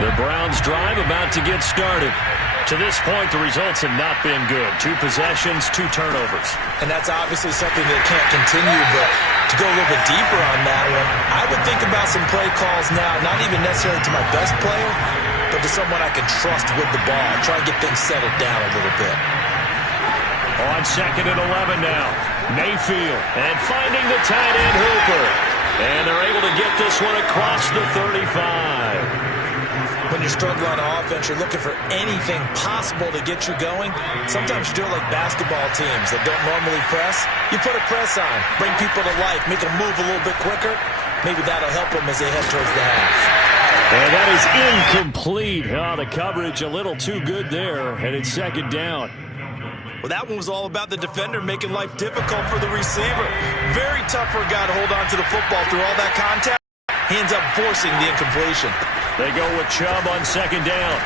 The Browns drive about to get started. To this point, the results have not been good. 2 possessions, 2 turnovers. And that's obviously something that can't continue, but to go a little bit deeper on that one, I would think about some play calls now, not even necessarily to my best player, but to someone I can trust with the ball. Try and get things settled down a little bit. On 2nd and 11 now. Mayfield, and finding the tight end Hooper. And they're able to get this one across the 35. When you're struggling on offense, you're looking for anything possible to get you going. Sometimes you do it like basketball teams that don't normally press. You put a press on, bring people to life, make them move a little bit quicker. Maybe that'll help them as they head towards the half. And that is incomplete. Oh, the coverage a little too good there, and it's 2nd down. Well, that one was all about the defender making life difficult for the receiver. Very tough for a guy to hold on to the football through all that contact. He ends up forcing the incompletion. They go with Chubb on 2nd down.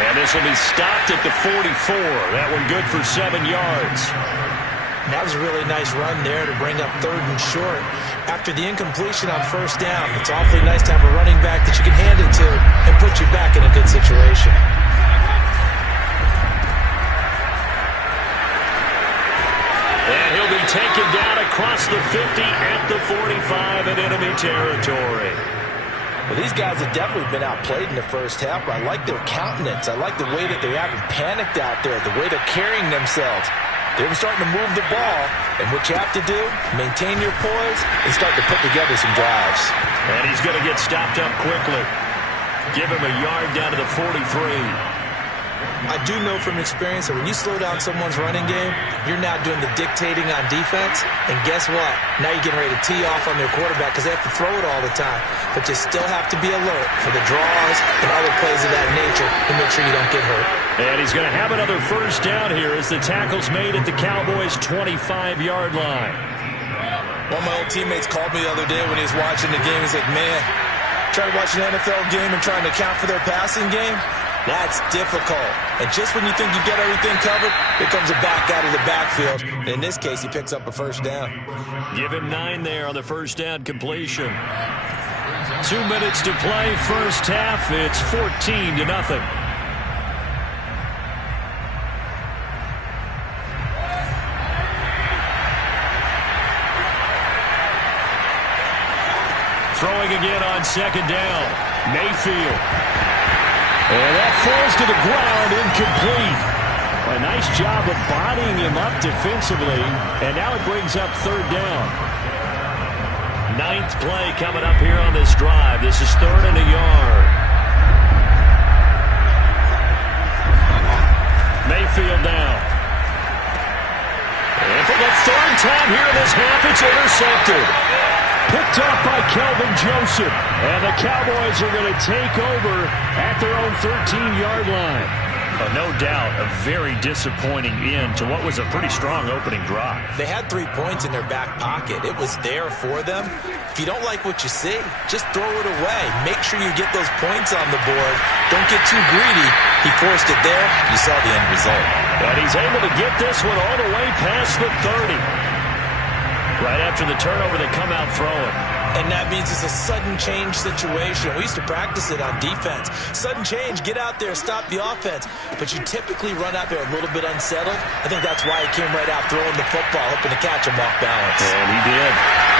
And this will be stopped at the 44. That one good for 7 yards. That was a really nice run there to bring up 3rd and short. After the incompletion on 1st down, it's awfully nice to have a running back that you can hand it to and put you back in a good situation. And he'll be taken down across the 50 at the 45 in enemy territory. Well, these guys have definitely been outplayed in the first half, but I like their countenance. I like the way that they haven't panicked out there, the way they're carrying themselves. They're starting to move the ball, and what you have to do, maintain your poise and start to put together some drives. And he's going to get stopped up quickly. Give him a yard down to the 43. I do know from experience that when you slow down someone's running game, you're now doing the dictating on defense. And guess what? Now you're getting ready to tee off on their quarterback because they have to throw it all the time. But you still have to be alert for the draws and other plays of that nature to make sure you don't get hurt. And he's going to have another 1st down here as the tackle's made at the Cowboys' 25-yard line. One of my old teammates called me the other day when he was watching the game. He's like, man, trying to watch an NFL game and trying to account for their passing game? That's difficult. And just when you think you get everything covered, here comes a back out of the backfield. And in this case, he picks up a 1st down. Give him 9 there on the 1st down completion. 2 minutes to play, 1st half. It's 14-0. Throwing again on 2nd down. Mayfield. And that falls to the ground, incomplete. A nice job of bodying him up defensively. And now it brings up 3rd down. 9th play coming up here on this drive. This is 3rd and a yard. Mayfield down. And for the 3rd time here in this half, it's intercepted. Picked up by Kelvin Joseph. And the Cowboys are going to take over at their own 13-yard line. No doubt a very disappointing end to what was a pretty strong opening drive. They had 3 points in their back pocket. It was there for them. If you don't like what you see, just throw it away. Make sure you get those points on the board. Don't get too greedy. He forced it there. You saw the end result. And he's able to get this one all the way past the 30. Right after the turnover, they come out throwing. And that means it's a sudden change situation. We used to practice it on defense. Sudden change, get out there, stop the offense. But you typically run out there a little bit unsettled. I think that's why he came right out throwing the football, hoping to catch him off balance. And he did.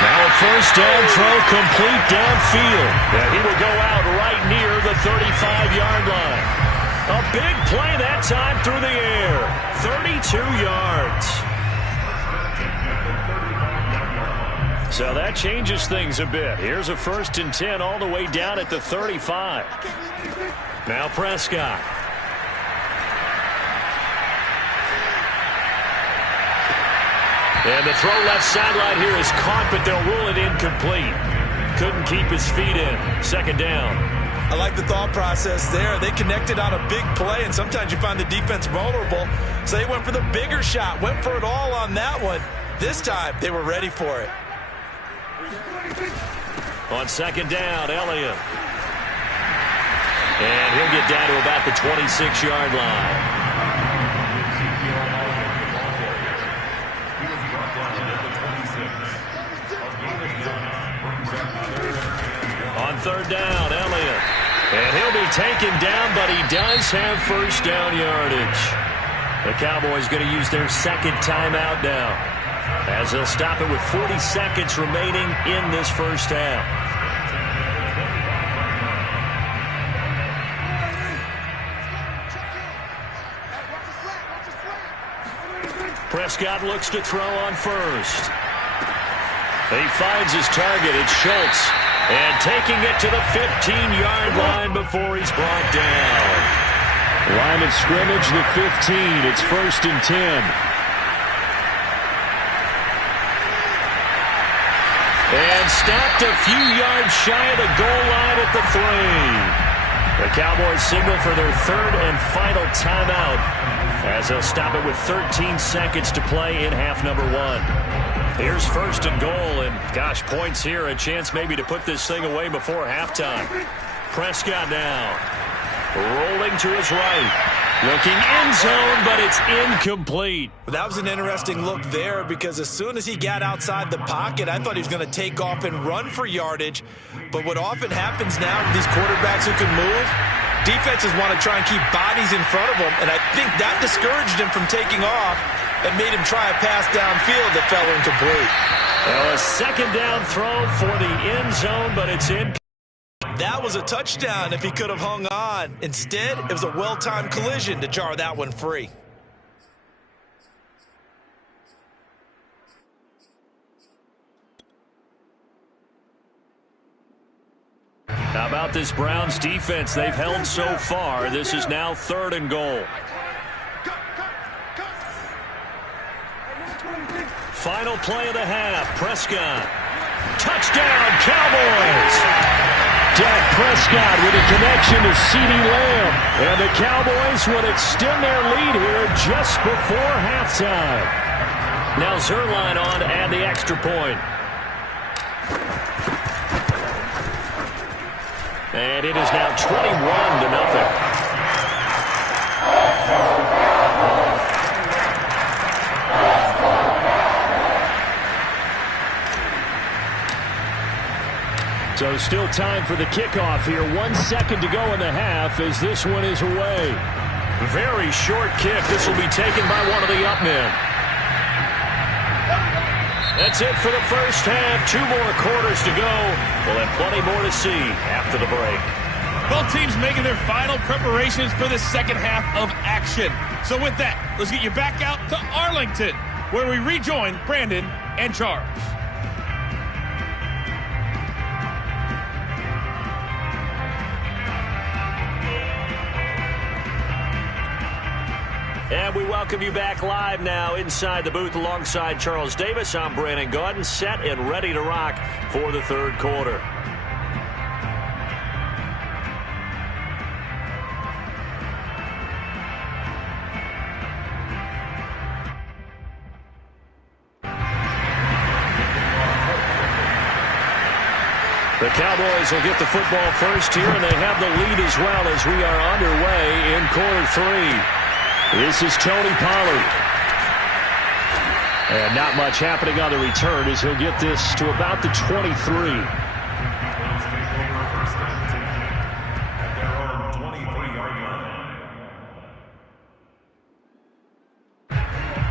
Now a 1st down throw complete downfield. And he will go out right near the 35-yard line. A big play that time through the air. 32 yards. So that changes things a bit. Here's a 1st and 10 all the way down at the 35. Now Prescott. And the throw left sideline here is caught, but they'll rule it incomplete. Couldn't keep his feet in. 2nd down. I like the thought process there. They connected on a big play, and sometimes you find the defense vulnerable. So they went for the bigger shot, went for it all on that one. This time, they were ready for it. On 2nd down, Elliott. And he'll get down to about the 26-yard line. On 3rd down, Elliott. And he'll be taken down, but he does have first down yardage. The Cowboys going to use their second timeout now, as they'll stop it with 40 seconds remaining in this first half. Prescott looks to throw on first. He finds his target. It's Schultz. And taking it to the 15-yard line before he's brought down. Line of scrimmage, the 15. It's 1st and 10. And stopped a few yards shy of the goal line at the 3. The Cowboys signal for their third and final timeout, as they'll stop it with 13 seconds to play in half number 1. Here's 1st and goal, and gosh, points here, a chance maybe to put this thing away before halftime. Prescott now, rolling to his right. Looking end zone, but it's incomplete. That was an interesting look there, because as soon as he got outside the pocket, I thought he was going to take off and run for yardage. But what often happens now with these quarterbacks who can move, defenses want to try and keep bodies in front of them, and I think that discouraged him from taking off and made him try a pass downfield that fell incomplete. Well, a second down throw for the end zone, but it's incomplete. That was a touchdown if he could have hung on. Instead, it was a well-timed collision to jar that one free. How about this Browns defense they've held so far? This is now 3rd and goal. Final play of the half. Prescott. Touchdown, Cowboys! Dak Prescott with a connection to CeeDee Lamb. And the Cowboys will extend their lead here just before halftime. Now Zuerlein on to add the extra point. And it is now 21-0. So still time for the kickoff here. 1 second to go in the half as this one is away. Very short kick. This will be taken by one of the up men. That's it for the first half. 2 more quarters to go. We'll have plenty more to see after the break. Both teams making their final preparations for the second half of action. So with that, let's get you back out to Arlington, where we rejoin Brandon and Charles. And we welcome you back live now inside the booth alongside Charles Davis. I'm Brandon Gaudin, set and ready to rock for the third quarter. The Cowboys will get the football first here, and they have the lead as well as we are underway in quarter 3. This is Tony Pollard. And not much happening on the return as he'll get this to about the 23.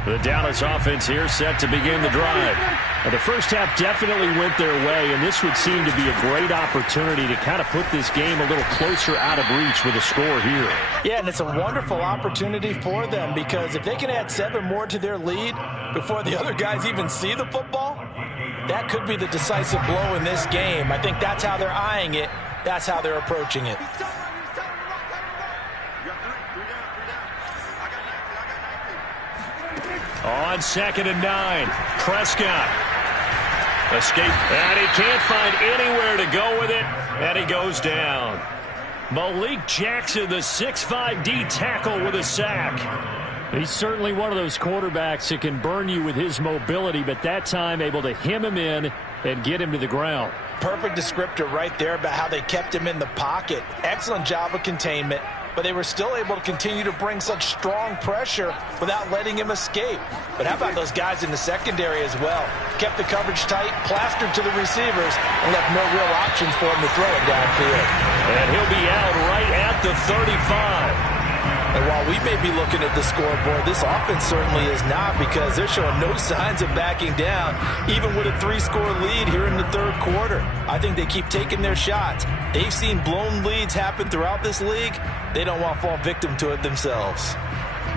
The Dallas offense here set to begin the drive. Now, the first half definitely went their way, and this would seem to be a great opportunity to kind of put this game a little closer out of reach with a score here. Yeah, and it's a wonderful opportunity for them, because if they can add 7 more to their lead before the other guys even see the football, that could be the decisive blow in this game. I think that's how they're eyeing it. That's how they're approaching it. On 2nd and 9, Prescott. Escape, and he can't find anywhere to go with it, and he goes down. Malik Jackson, the 6'5" D tackle with a sack. He's certainly one of those quarterbacks that can burn you with his mobility, but that time able to hem him in and get him to the ground. Perfect descriptor right there about how they kept him in the pocket. Excellent job of containment. but they were still able to continue to bring such strong pressure without letting him escape. But how about those guys in the secondary as well? Kept the coverage tight, plastered to the receivers, and left no real options for him to throw it downfield. And he'll be out right at the 35. And while we may be looking at the scoreboard, this offense certainly is not, because they're showing no signs of backing down, even with a 3-score lead here in the third quarter. I think they keep taking their shots. They've seen blown leads happen throughout this league. They don't want to fall victim to it themselves.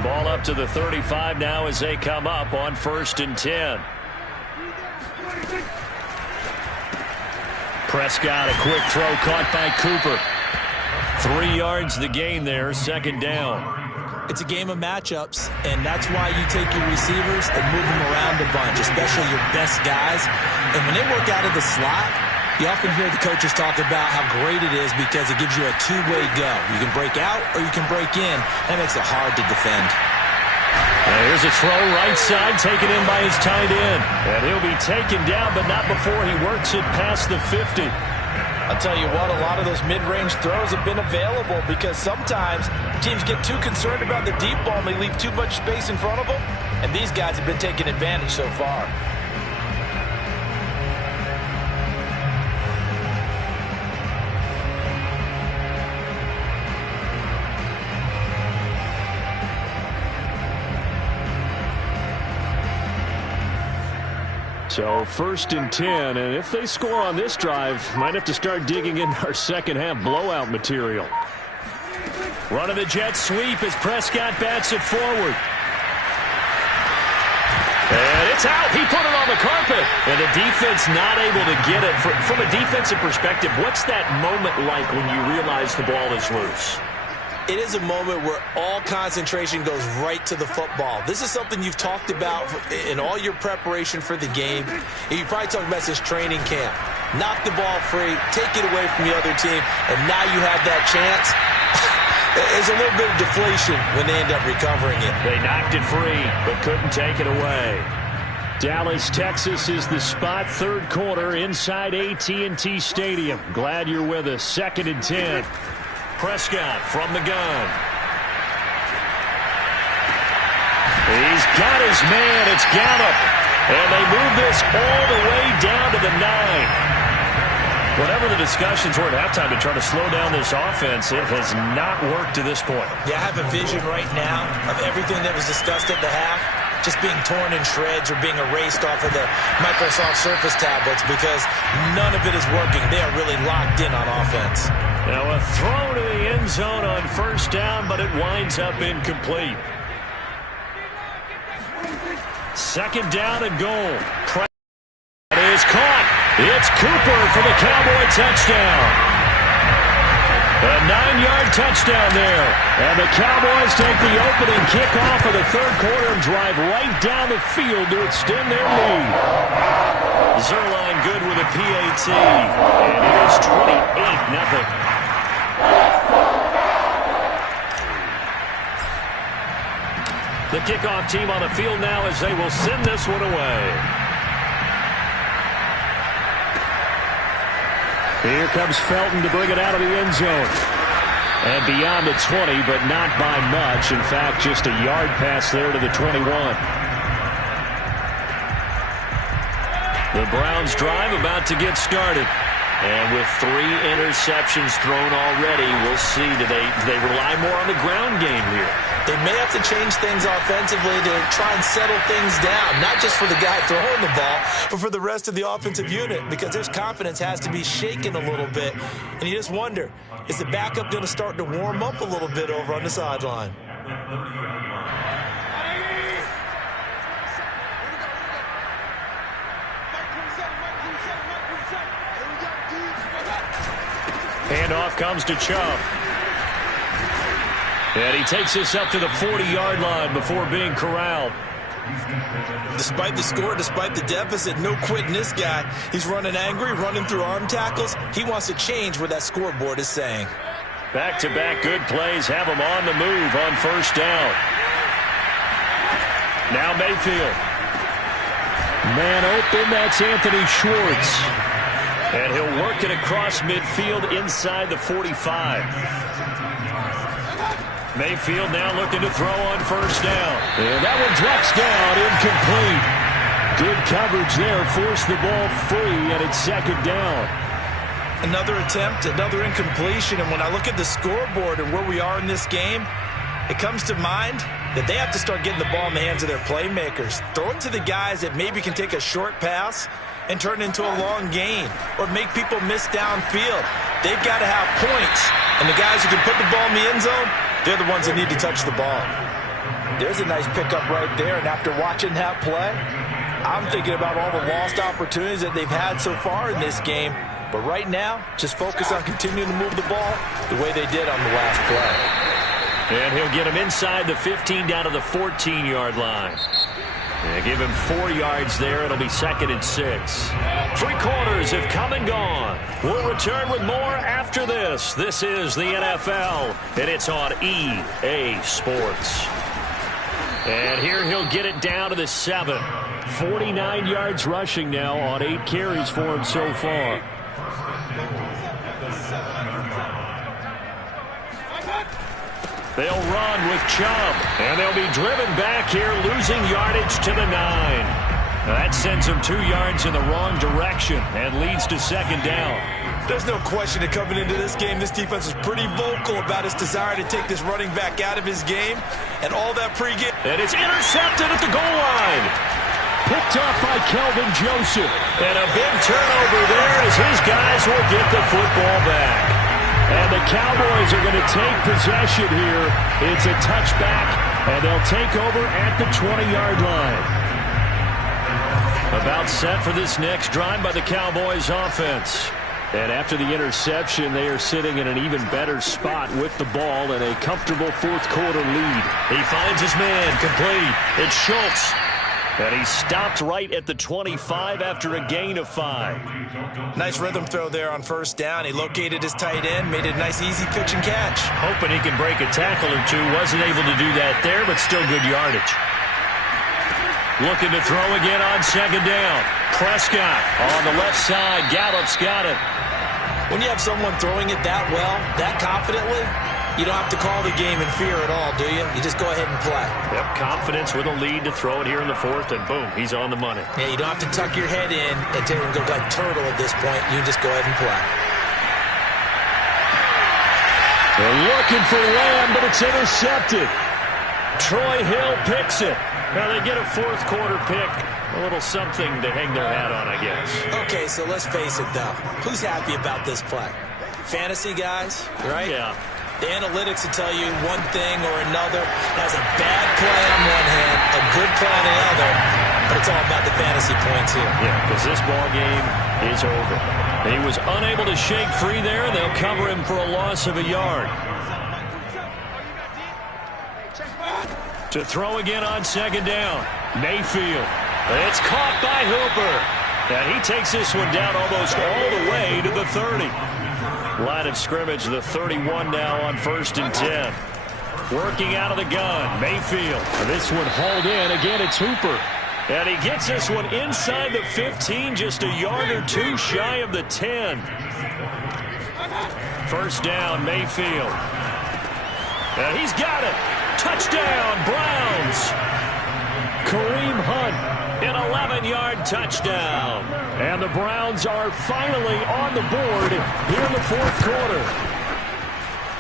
Ball up to the 35 now as they come up on 1st and 10. Prescott, a quick throw caught by Cooper. 3 yards the gain there, 2nd down. It's a game of matchups, and that's why you take your receivers and move them around a bunch, especially your best guys. And when they work out of the slot, you often hear the coaches talk about how great it is because it gives you a two-way go. You can break out or you can break in. That makes it hard to defend. Here's a throw right side, taken in by his tight end. And he'll be taken down, but not before he works it past the 50. I'll tell you what, a lot of those mid-range throws have been available because sometimes teams get too concerned about the deep ball and they leave too much space in front of them. And these guys have been taking advantage so far. So 1st and 10, and if they score on this drive, might have to start digging in our second half blowout material. Run of the jet sweep as Prescott bats it forward. And it's out. He put it on the carpet. And the defense not able to get it. From a defensive perspective, what's that moment like when you realize the ball is loose? It is a moment where all concentration goes right to the football. This is something you've talked about in all your preparation for the game. You probably talked about since training camp. Knock the ball free, take it away from the other team, and now you have that chance. There's a little bit of deflation when they end up recovering it. They knocked it free, but couldn't take it away. Dallas, Texas is the spot, 3rd quarter inside AT&T Stadium. Glad you're with us. 2nd and 10. Prescott from the gun. He's got his man. It's Gallup. And they move this all the way down to the 9. Whatever the discussions were at halftime to try to slow down this offense, it has not worked to this point. Yeah, I have a vision right now of everything that was discussed at the half just being torn in shreds or being erased off of the Microsoft Surface tablets because none of it is working. They are really locked in on offense. Now a throw to the end zone on 1st down, but it winds up incomplete. 2nd down and goal. It is caught. It's Cooper for the Cowboy touchdown. A 9-yard touchdown there. And the Cowboys take the opening kickoff of the 3rd quarter and drive right down the field to extend their lead. Zerline good with a PAT. And it is 28-0. The kickoff team on the field now as they will send this one away. Here comes Felton to bring it out of the end zone. And beyond the 20, but not by much. In fact, just a yard pass there to the 21. The Browns drive about to get started. And with 3 interceptions thrown already, we'll see. Do they rely more on the ground game here? They may have to change things offensively to try and settle things down, not just for the guy throwing the ball, but for the rest of the offensive unit, because their confidence has to be shaken a little bit. And you just wonder, is the backup going to start to warm up a little bit over on the sideline? Handoff comes to Chubb. And he takes this up to the 40-yard line before being corralled. Despite the score, despite the deficit, no quitting this guy. He's running angry, running through arm tackles. He wants to change what that scoreboard is saying. Back-to-back good plays have him on the move on 1st down. Now Mayfield. Man open, that's Anthony Schwartz. And he'll work it across midfield inside the 45. Mayfield now looking to throw on first down. And that one drops down, incomplete. Good coverage there, forced the ball free, and it's second down. Another attempt, another incompletion, and when I look at the scoreboard and where we are in this game, it comes to mind that they have to start getting the ball in the hands of their playmakers. Throw it to the guys that maybe can take a short pass and turn it into a long gain or make people miss downfield. They've got to have points, and the guys who can put the ball in the end zone, they're the ones that need to touch the ball. There's a nice pickup right there, and after watching that play, I'm thinking about all the lost opportunities that they've had so far in this game. But right now, just focus on continuing to move the ball the way they did on the last play. And he'll get him inside the 15 down to the 14-yard line. They give him 4 yards there. It'll be 2nd and 6. 3 quarters have come and gone. We'll return with more after this. This is the NFL, and it's on EA Sports. And here he'll get it down to the 7. 49 yards rushing now on 8 carries for him so far. They'll run with Chubb, and they'll be driven back here, losing yardage to the 9. That sends them 2 yards in the wrong direction and leads to second down. There's no question that coming into this game, this defense was pretty vocal about its desire to take this running back out of his game, and all that pregame. And it's intercepted at the goal line. Picked up by Kelvin Joseph. And a big turnover there as his guys will get the football back. And the Cowboys are going to take possession here. It's a touchback, and they'll take over at the 20-yard line. About set for this next drive by the Cowboys offense. And after the interception, they are sitting in an even better spot with the ball and a comfortable fourth-quarter lead. He finds his man, complete. It's Schultz. And he stopped right at the 25 after a gain of 5. Nice rhythm throw there on first down. He located his tight end, made a nice easy pitch and catch. Hoping he can break a tackle or two. Wasn't able to do that there, but still good yardage. Looking to throw again on second down. Prescott on the left side. Gallup's got it. When you have someone throwing it that well, that confidently, you don't have to call the game in fear at all, do you? You just go ahead and play. Yep, confidence with a lead to throw it here in the 4th, and boom, he's on the money. Yeah, you don't have to tuck your head in and go like turtle at this point. You just go ahead and play. They're looking for Lamb, but it's intercepted. Troy Hill picks it. Now they get a fourth-quarter pick. A little something to hang their hat on, I guess. Okay, so let's face it, though. Who's happy about this play? Fantasy guys, right? Yeah. The analytics will tell you one thing or another. Has a bad play on one hand, a good play on the other, but it's all about the fantasy points here. Yeah, because this ball game is over. He was unable to shake free there. They'll cover him for a loss of a yard. To throw again on second down. Mayfield. It's caught by Hooper. And he takes this one down almost all the way to the 30. Line of scrimmage, the 31 now on 1st and 10. Working out of the gun, Mayfield. This one hauled in. Again, it's Hooper. And he gets this one inside the 15, just a yard or 2 shy of the 10. First down, Mayfield. And he's got it. Touchdown, Browns. Kareem Hunt. An 11-yard touchdown. And the Browns are finally on the board here in the 4th quarter.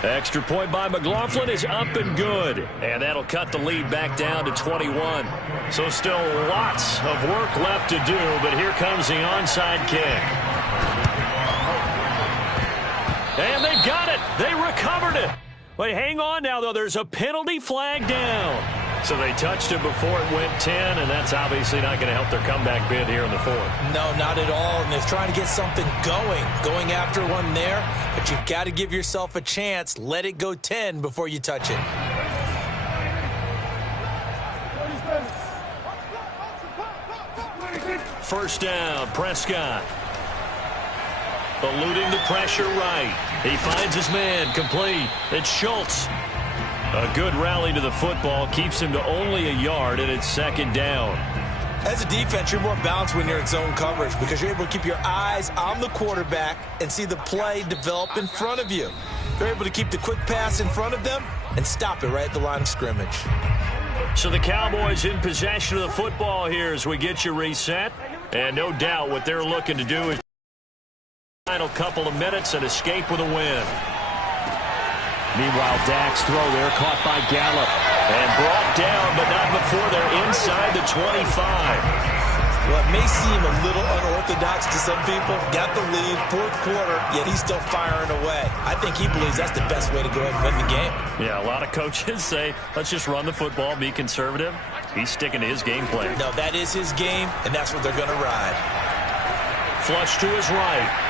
Extra point by McLaughlin is up and good. And that'll cut the lead back down to 21. So still lots of work left to do, but here comes the onside kick. And they've got it. They recovered it. Wait, hang on now, though. There's a penalty flag down. So they touched it before it went 10, and that's obviously not going to help their comeback bid here in the 4th. No, not at all, and they're trying to get something going after one there, but you've got to give yourself a chance. Let it go 10 before you touch it. First down, Prescott. Eluding the pressure right. He finds his man, complete. It's Schultz. A good rally to the football keeps him to only a yard, and it's second down. As a defense, you're more balanced when you're in zone coverage because you're able to keep your eyes on the quarterback and see the play develop in front of you. They're able to keep the quick pass in front of them and stop it right at the line of scrimmage. So the Cowboys in possession of the football here as we get you reset. And no doubt what they're looking to do is final couple of minutes and escape with a win. Meanwhile, Dak's throw there caught by Gallup. And brought down, but not before they're inside the 25. Well, it may seem a little unorthodox to some people. Got the lead, fourth quarter, yet he's still firing away. I think he believes that's the best way to go ahead and win the game. Yeah, a lot of coaches say, let's just run the football, be conservative. He's sticking to his game plan. No, that is his game, and that's what they're going to ride. Flush to his right.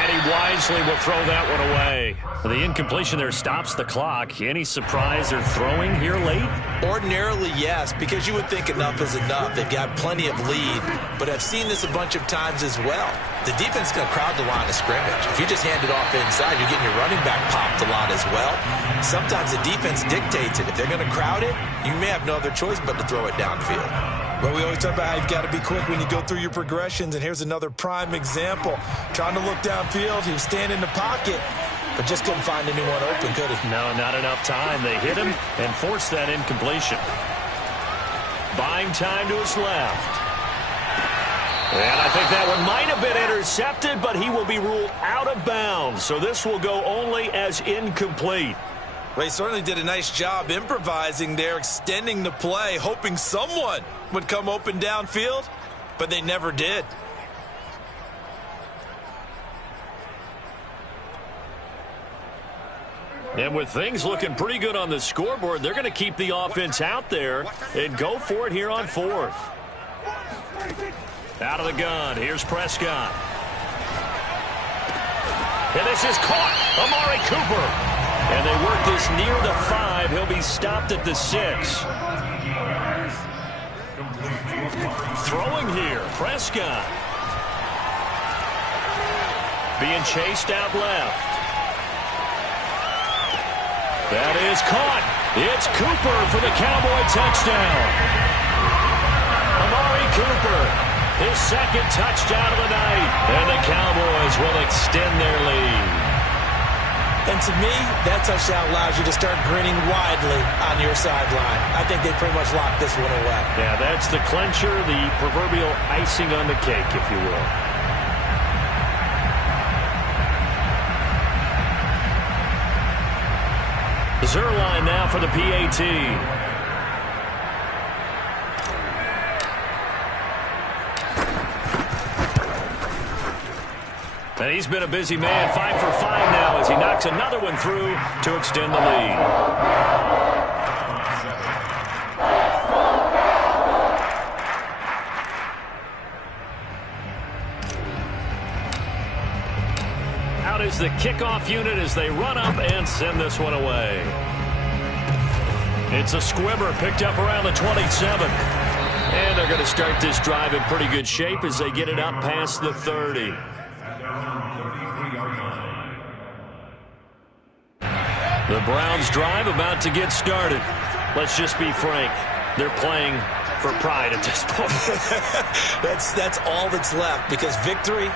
And he wisely will throw that one away. The incompletion there stops the clock. Any surprise they're throwing here late? Ordinarily, yes, because you would think enough is enough. They've got plenty of lead, but I've seen this a bunch of times as well. The defense is going to crowd the line of scrimmage. If you just hand it off inside, you're getting your running back popped a lot as well. Sometimes the defense dictates it. If they're going to crowd it, you may have no other choice but to throw it downfield. Well, we always talk about how you've got to be quick when you go through your progressions, and here's another prime example. Trying to look downfield, he was standing in the pocket, but just couldn't find anyone open, could he? No, not enough time. They hit him and forced that incompletion. Buying time to his left. And I think that one might have been intercepted, but he will be ruled out of bounds. So this will go only as incomplete. Well, he certainly did a nice job improvising there, extending the play, hoping someone would come open downfield, but they never did. And with things looking pretty good on the scoreboard, they're going to keep the offense out there and go for it here on fourth. Out of the gun, here's Prescott. And this is caught, Amari Cooper. And they work this near the 5. He'll be stopped at the 6. Throwing here, Prescott. Being chased out left. That is caught. It's Cooper for the Cowboy touchdown. Amari Cooper, his second touchdown of the night. And the Cowboys will extend their lead. And to me, that touchdown allows you to start grinning widely on your sideline. I think they pretty much locked this one away. Yeah, that's the clincher, the proverbial icing on the cake, if you will. Zuerlein now for the PAT. And he's been a busy man, 5 for 5 now as he knocks another one through to extend the lead. Out is the kickoff unit as they run up and send this one away. It's a squibber picked up around the 27. And they're going to start this drive in pretty good shape as they get it up past the 30. The Browns drive about to get started. Let's just be frank. They're playing for pride at this point. That's all that's left because victory,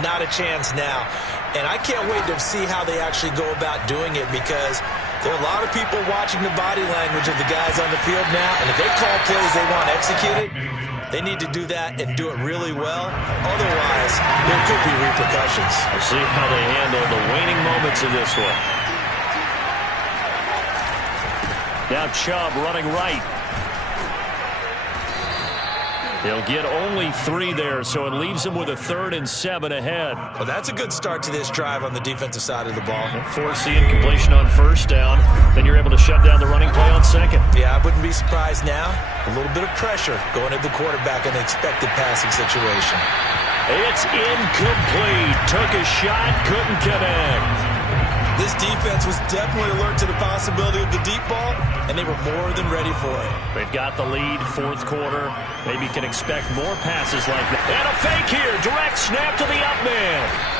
not a chance now. And I can't wait to see how they actually go about doing it because there are a lot of people watching the body language of the guys on the field now. And if they call plays they want executed, they need to do that and do it really well. Otherwise, there could be repercussions. We'll see how they handle the waning moments of this one. Now Chubb running right. He'll get only 3 there, so it leaves him with a 3rd and 7 ahead. Well, that's a good start to this drive on the defensive side of the ball. Force the incompletion on first down. Then you're able to shut down the running play on second. Yeah, I wouldn't be surprised now. A little bit of pressure going at the quarterback in an expected passing situation. It's incomplete. Took a shot, couldn't connect. This defense was definitely alert to the possibility of the deep ball, and they were more than ready for it. They've got the lead, fourth quarter. Maybe can expect more passes like that. And a fake here. Direct snap to the up man.